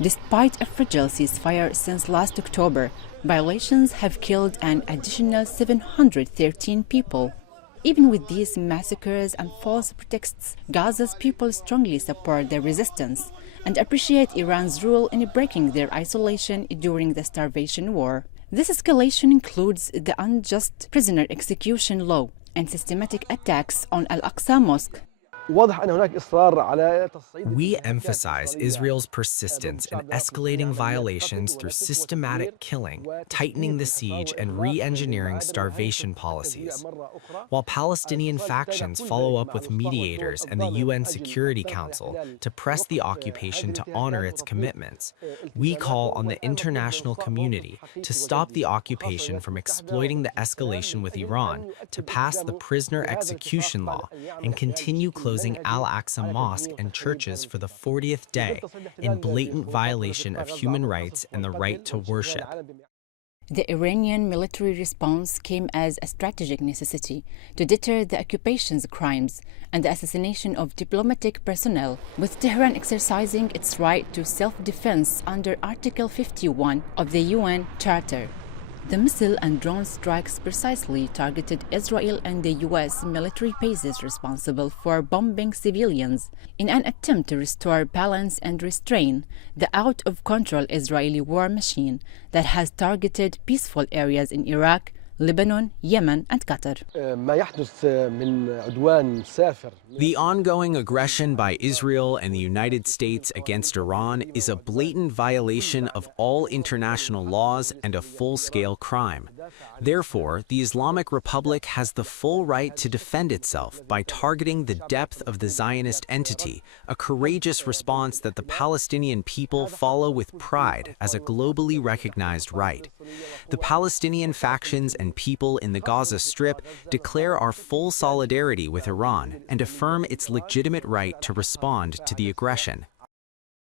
Despite a fragile ceasefire since last October, violations have killed an additional 713 people. Even with these massacres and false pretexts, Gaza's people strongly support the resistance and appreciate Iran's role in breaking their isolation during the starvation war. This escalation includes the unjust prisoner execution law and systematic attacks on Al-Aqsa Mosque. We emphasize Israel's persistence in escalating violations through systematic killing, tightening the siege, and re-engineering starvation policies. While Palestinian factions follow up with mediators and the UN Security Council to press the occupation to honor its commitments, we call on the international community to stop the occupation from exploiting the escalation with Iran, to pass the prisoner execution law, and continue closing Al-Aqsa Mosque and churches for the 40th day in blatant violation of human rights and the right to worship. The Iranian military response came as a strategic necessity to deter the occupation's crimes and the assassination of diplomatic personnel, with Tehran exercising its right to self-defense under Article 51 of the UN Charter. The missile and drone strikes precisely targeted Israel and the US military bases responsible for bombing civilians in an attempt to restore balance and restrain the out-of-control Israeli war machine that has targeted peaceful areas in Iraq, Lebanon, Yemen, and Qatar. The ongoing aggression by Israel and the United States against Iran is a blatant violation of all international laws and a full-scale crime. Therefore, the Islamic Republic has the full right to defend itself by targeting the depth of the Zionist entity, a courageous response that the Palestinian people follow with pride as a globally recognized right. The Palestinian factions and people in the Gaza Strip declare our full solidarity with Iran and affirm its legitimate right to respond to the aggression.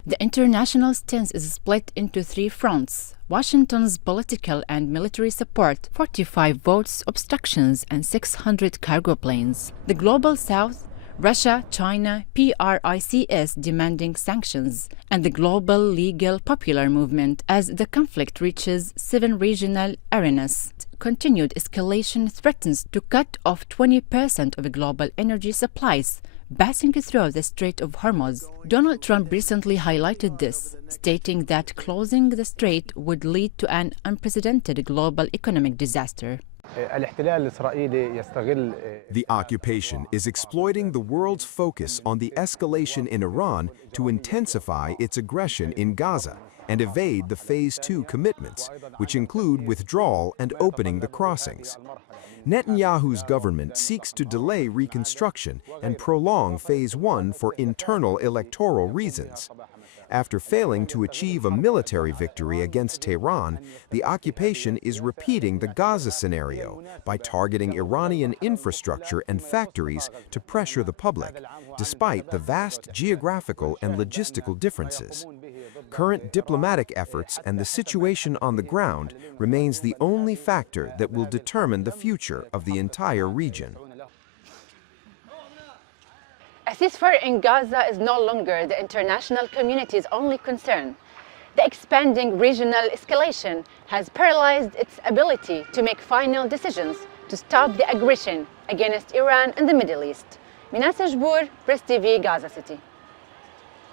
The international stance is split into three fronts: Washington's political and military support, 45 votes, obstructions, and 600 cargo planes. The global south, Russia, China, PRICS demanding sanctions, and the global legal popular movement as the conflict reaches 7 regional arenas. Continued escalation threatens to cut off 20% of global energy supplies passing through the Strait of Hormuz. Donald Trump recently highlighted this, stating that closing the strait would lead to an unprecedented global economic disaster. The occupation is exploiting the world's focus on the escalation in Iran to intensify its aggression in Gaza and evade the Phase 2 commitments, which include withdrawal and opening the crossings. Netanyahu's government seeks to delay reconstruction and prolong Phase 1 for internal electoral reasons. After failing to achieve a military victory against Tehran, the occupation is repeating the Gaza scenario by targeting Iranian infrastructure and factories to pressure the public, despite the vast geographical and logistical differences. Current diplomatic efforts and the situation on the ground remains the only factor that will determine the future of the entire region. A ceasefire in Gaza is no longer the international community's only concern. The expanding regional escalation has paralyzed its ability to make final decisions to stop the aggression against Iran and the Middle East. Minasa Jbour, Press TV, Gaza City.